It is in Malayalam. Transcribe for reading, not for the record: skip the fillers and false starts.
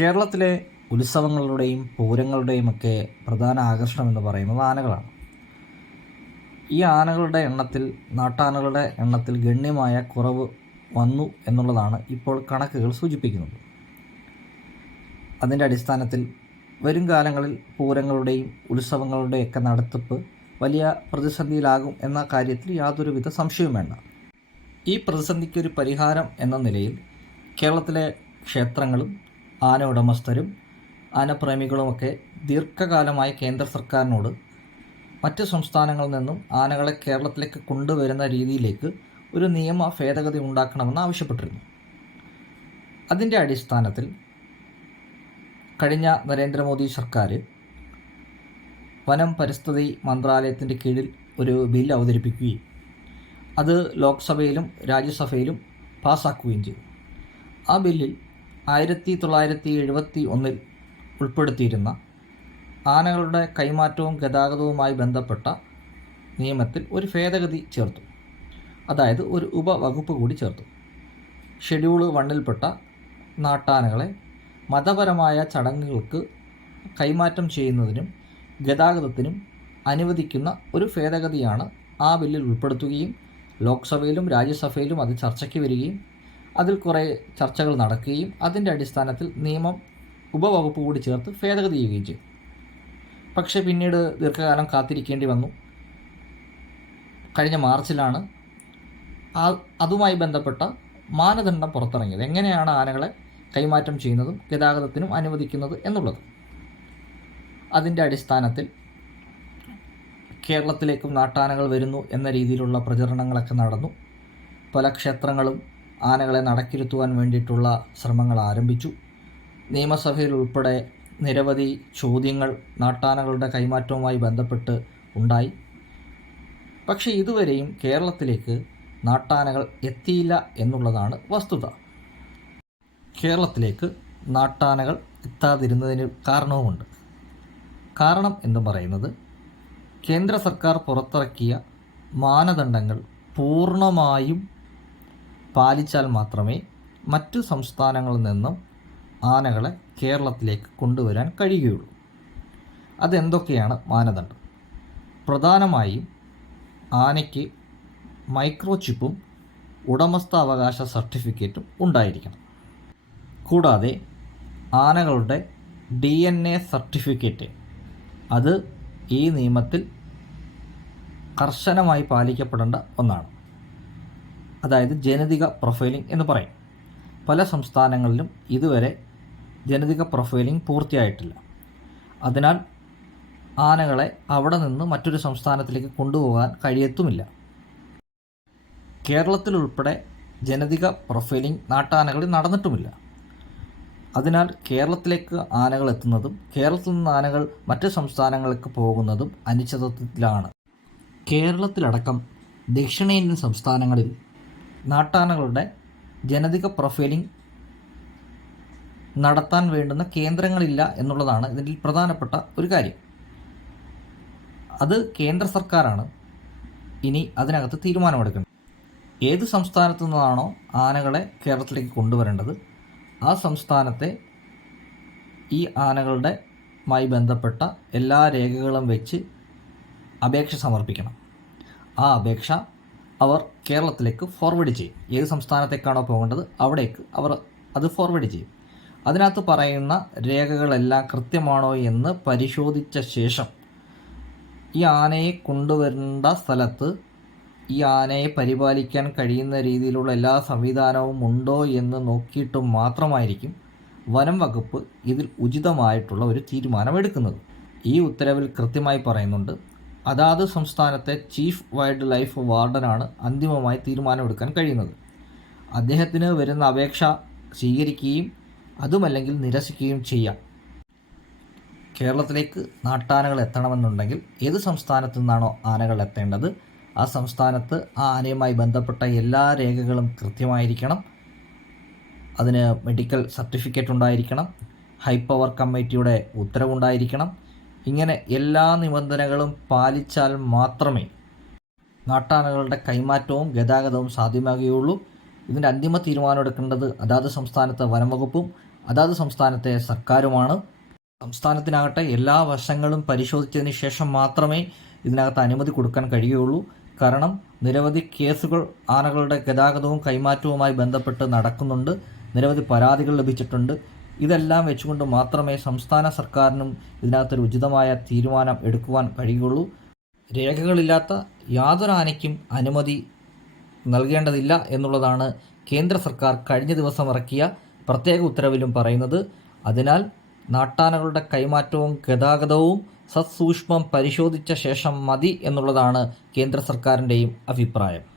കേരളത്തിലെ ഉത്സവങ്ങളുടെയും പൂരങ്ങളുടെയും ഒക്കെ പ്രധാന ആകർഷണം എന്ന് പറയുന്നത് ആനകളാണ്. ഈ ആനകളുടെ എണ്ണത്തിൽ നാട്ടാനകളുടെ എണ്ണത്തിൽ ഗണ്യമായ കുറവ് വന്നു എന്നുള്ളതാണ് ഇപ്പോൾ കണക്കുകൾ സൂചിപ്പിക്കുന്നത്. അതിൻ്റെ അടിസ്ഥാനത്തിൽ വരും കാലങ്ങളിൽ പൂരങ്ങളുടെയും ഉത്സവങ്ങളുടെയൊക്കെ നടത്തിപ്പ് വലിയ പ്രതിസന്ധിയിലാകും എന്ന കാര്യത്തിൽ യാതൊരുവിധ സംശയവും വേണ്ട. ഈ പ്രതിസന്ധിക്കൊരു പരിഹാരം എന്ന നിലയിൽ കേരളത്തിലെ ക്ഷേത്രങ്ങളും ആന ഉടമസ്ഥരും ആനപ്രേമികളുമൊക്കെ ദീർഘകാലമായി കേന്ദ്ര സർക്കാരിനോട് മറ്റ് സംസ്ഥാനങ്ങളിൽ നിന്നും ആനകളെ കേരളത്തിലേക്ക് കൊണ്ടുവരുന്ന രീതിയിലേക്ക് ഒരു നിയമ ഭേദഗതി ഉണ്ടാക്കണമെന്ന് ആവശ്യപ്പെട്ടിരുന്നു. അതിൻ്റെ അടിസ്ഥാനത്തിൽ കഴിഞ്ഞ നരേന്ദ്രമോദി സർക്കാർ വനം പരിസ്ഥിതി മന്ത്രാലയത്തിൻ്റെ കീഴിൽ ഒരു ബിൽ അവതരിപ്പിക്കുകയും അത് ലോക്സഭയിലും രാജ്യസഭയിലും പാസ്സാക്കുകയും ചെയ്തു. ആ ബില്ലിൽ 1971 ഉൾപ്പെടുത്തിയിരുന്ന ആനകളുടെ കൈമാറ്റവും ഗതാഗതവുമായി ബന്ധപ്പെട്ട നിയമത്തിൽ ഒരു ഭേദഗതി ചേർത്തു. അതായത് ഒരു ഉപവകുപ്പ് കൂടി ചേർത്തു. ഷെഡ്യൂൾ 1ൽപ്പെട്ട നാട്ടാനകളെ മതപരമായ ചടങ്ങുകൾക്ക് കൈമാറ്റം ചെയ്യുന്നതിനും ഗതാഗതത്തിനും അനുവദിക്കുന്ന ഒരു ഭേദഗതിയാണ് ആ ബില്ലിൽ ഉൾപ്പെടുത്തുകയും ലോക്സഭയിലും രാജ്യസഭയിലും അത് ചർച്ചയ്ക്ക് വരികയും അതിൽ കുറേ ചർച്ചകൾ നടക്കുകയും അതിൻ്റെ അടിസ്ഥാനത്തിൽ നിയമം ഉപവകുപ്പ് കൂടി ചേർത്ത് ഭേദഗതി ചെയ്യുകയും ചെയ്തു. പക്ഷേ പിന്നീട് ദീർഘകാലം കാത്തിരിക്കേണ്ടി വന്നു. കഴിഞ്ഞ മാർച്ചിലാണ് അതുമായി ബന്ധപ്പെട്ട മാനദണ്ഡം പുറത്തിറങ്ങിയത്. എങ്ങനെയാണ് ആനകളെ കൈമാറ്റം ചെയ്യുന്നതും ഗതാഗതത്തിനും അനുവദിക്കുന്നത് എന്നുള്ളത്. അതിൻ്റെ അടിസ്ഥാനത്തിൽ കേരളത്തിലേക്കും നാട്ടാനകൾ വരുന്നു എന്ന രീതിയിലുള്ള പ്രചരണങ്ങളൊക്കെ നടന്നു. പല ക്ഷേത്രങ്ങളും ആനകളെ നടക്കിരുത്തുവാൻ വേണ്ടിയിട്ടുള്ള ശ്രമങ്ങൾ ആരംഭിച്ചു. നിയമസഭയിൽ ഉൾപ്പെടെ നിരവധി ചോദ്യങ്ങൾ നാട്ടാനകളുടെ കൈമാറ്റവുമായി ബന്ധപ്പെട്ട് ഉണ്ടായി. പക്ഷേ ഇതുവരെയും കേരളത്തിലേക്ക് നാട്ടാനകൾ എത്തിയില്ല എന്നുള്ളതാണ് വസ്തുത. കേരളത്തിലേക്ക് നാട്ടാനകൾ എത്താതിരുന്നതിന് കാരണവുമുണ്ട്. കാരണം എന്ന് പറയുന്നത് കേന്ദ്ര സർക്കാർ പുറത്തിറക്കിയ മാനദണ്ഡങ്ങൾ പൂർണ്ണമായും പാലിച്ചാൽ മാത്രമേ മറ്റു സംസ്ഥാനങ്ങളിൽ നിന്നും ആനകളെ കേരളത്തിലേക്ക് കൊണ്ടുവരാൻ കഴിയുകയുള്ളൂ. അതെന്തൊക്കെയാണ് മാനദണ്ഡം? പ്രധാനമായും ആനയ്ക്ക് മൈക്രോചിപ്പും ഉടമസ്ഥാവകാശ സർട്ടിഫിക്കറ്റും ഉണ്ടായിരിക്കണം. കൂടാതെ ആനകളുടെ DNA സർട്ടിഫിക്കറ്റ് അത് ഈ നിയമത്തിൽ കർശനമായി പാലിക്കപ്പെടേണ്ട ഒന്നാണ്. അതായത് ജനിതക പ്രൊഫൈലിംഗ് എന്ന് പറയും. പല സംസ്ഥാനങ്ങളിലും ഇതുവരെ ജനിതക പ്രൊഫൈലിംഗ് പൂർത്തിയായിട്ടില്ല. അതിനാൽ ആനകളെ അവിടെ നിന്ന് മറ്റൊരു സംസ്ഥാനത്തിലേക്ക് കൊണ്ടുപോകാൻ കഴിയത്തുമില്ല. കേരളത്തിലുൾപ്പെടെ ജനിതക പ്രൊഫൈലിംഗ് നാട്ടാനകളിൽ നടന്നിട്ടുമില്ല. അതിനാൽ കേരളത്തിലേക്ക് ആനകൾ എത്തുന്നതും കേരളത്തിൽ നിന്ന് ആനകൾ മറ്റ് സംസ്ഥാനങ്ങൾക്ക് പോകുന്നതും അനിശ്ചിതത്വത്തിലാണ്. കേരളത്തിലടക്കം ദക്ഷിണേന്ത്യൻ സംസ്ഥാനങ്ങളിൽ നാട്ടാനകളുടെ ജനിതക പ്രൊഫൈലിംഗ് നടത്താൻ വേണ്ടുന്ന കേന്ദ്രങ്ങളില്ല എന്നുള്ളതാണ് ഇതിൽ പ്രധാനപ്പെട്ട ഒരു കാര്യം. അത് കേന്ദ്ര സർക്കാരാണ് ഇനി അതിനകത്ത് തീരുമാനമെടുക്കേണ്ടത്. ഏത് സംസ്ഥാനത്തു നിന്നാണോ ആനകളെ കേരളത്തിലേക്ക് കൊണ്ടുവരേണ്ടത് ആ സംസ്ഥാനത്തെ ഈ ആനകളുടെ മായി ബന്ധപ്പെട്ട എല്ലാ രേഖകളും വെച്ച് അപേക്ഷ സമർപ്പിക്കണം. ആ അപേക്ഷ അവർ കേരളത്തിലേക്ക് ഫോർവേഡ് ചെയ്യും. ഏത് സംസ്ഥാനത്തേക്കാണോ പോകേണ്ടത് അവിടേക്ക് അവർ അത് ഫോർവേഡ് ചെയ്യും. അതിനകത്ത് പറയുന്ന രേഖകളെല്ലാം കൃത്യമാണോ എന്ന് പരിശോധിച്ച ശേഷം ഈ ആനയെ കൊണ്ടുവരേണ്ട സ്ഥലത്ത് ഈ ആനയെ പരിപാലിക്കാൻ കഴിയുന്ന രീതിയിലുള്ള എല്ലാ സംവിധാനവും ഉണ്ടോ എന്ന് നോക്കിയിട്ട് മാത്രമായിരിക്കും വനം വകുപ്പ് ഇതിൽ ഉചിതമായിട്ടുള്ള ഒരു തീരുമാനമെടുക്കുന്നത്. ഈ ഉത്തരവിൽ കൃത്യമായി പറയുന്നുണ്ട്, അതാത് സംസ്ഥാനത്തെ ചീഫ് വൈൽഡ് ലൈഫ് വാർഡനാണ് അന്തിമമായി തീരുമാനമെടുക്കാൻ കഴിയുന്നത്. അദ്ദേഹത്തിന് വരുന്ന അപേക്ഷ സ്വീകരിക്കുകയും അതുമല്ലെങ്കിൽ നിരസിക്കുകയും ചെയ്യാം. കേരളത്തിലേക്ക് നാട്ടാനകൾ എത്തണമെന്നുണ്ടെങ്കിൽ ഏത് സംസ്ഥാനത്തു നിന്നാണോ ആനകൾ എത്തേണ്ടത് ആ സംസ്ഥാനത്ത് ആ ആനയുമായി ബന്ധപ്പെട്ട എല്ലാ രേഖകളും കൃത്യമായിരിക്കണം. അതിന് മെഡിക്കൽ സർട്ടിഫിക്കറ്റ് ഉണ്ടായിരിക്കണം, ഹൈ പവർ കമ്മിറ്റിയുടെ ഉത്തരവുണ്ടായിരിക്കണം. ഇങ്ങനെ എല്ലാ നിബന്ധനകളും പാലിച്ചാൽ മാത്രമേ നാട്ടാനകളുടെ കൈമാറ്റവും ഗതാഗതവും സാധ്യമാകുകയുള്ളൂ. ഇതിൻ്റെ അന്തിമ തീരുമാനം എടുക്കേണ്ടത് അതാത് സംസ്ഥാനത്തെ വനം വകുപ്പും അതാത് സംസ്ഥാനത്തെ സർക്കാരുമാണ്. സംസ്ഥാനത്തിനാകട്ടെ എല്ലാ വശങ്ങളും പരിശോധിച്ചതിന് ശേഷം മാത്രമേ ഇതിനകത്ത് അനുമതി കൊടുക്കാൻ കഴിയുകയുള്ളൂ. കാരണം നിരവധി കേസുകൾ ആനകളുടെ ഗതാഗതവും കൈമാറ്റവുമായി ബന്ധപ്പെട്ട് നടക്കുന്നുണ്ട്. നിരവധി പരാതികൾ ലഭിച്ചിട്ടുണ്ട്. ഇതെല്ലാം വെച്ചുകൊണ്ട് മാത്രമേ സംസ്ഥാന സർക്കാരിനും ഇതിനകത്തൊരു ഉചിതമായ തീരുമാനം എടുക്കുവാൻ കഴിയുകയുള്ളൂ. രേഖകളില്ലാത്ത യാതൊരു ആനയ്ക്കും അനുമതി നൽകേണ്ടതില്ല എന്നുള്ളതാണ് കേന്ദ്ര സർക്കാർ കഴിഞ്ഞ ദിവസം ഇറക്കിയ പ്രത്യേക ഉത്തരവിലും പറയുന്നത്. അതിനാൽ നാട്ടാനകളുടെ കൈമാറ്റവും ഗതാഗതവും സസൂക്ഷ്മം പരിശോധിച്ച ശേഷം മതി എന്നുള്ളതാണ് കേന്ദ്ര സർക്കാരിൻ്റെയും അഭിപ്രായം.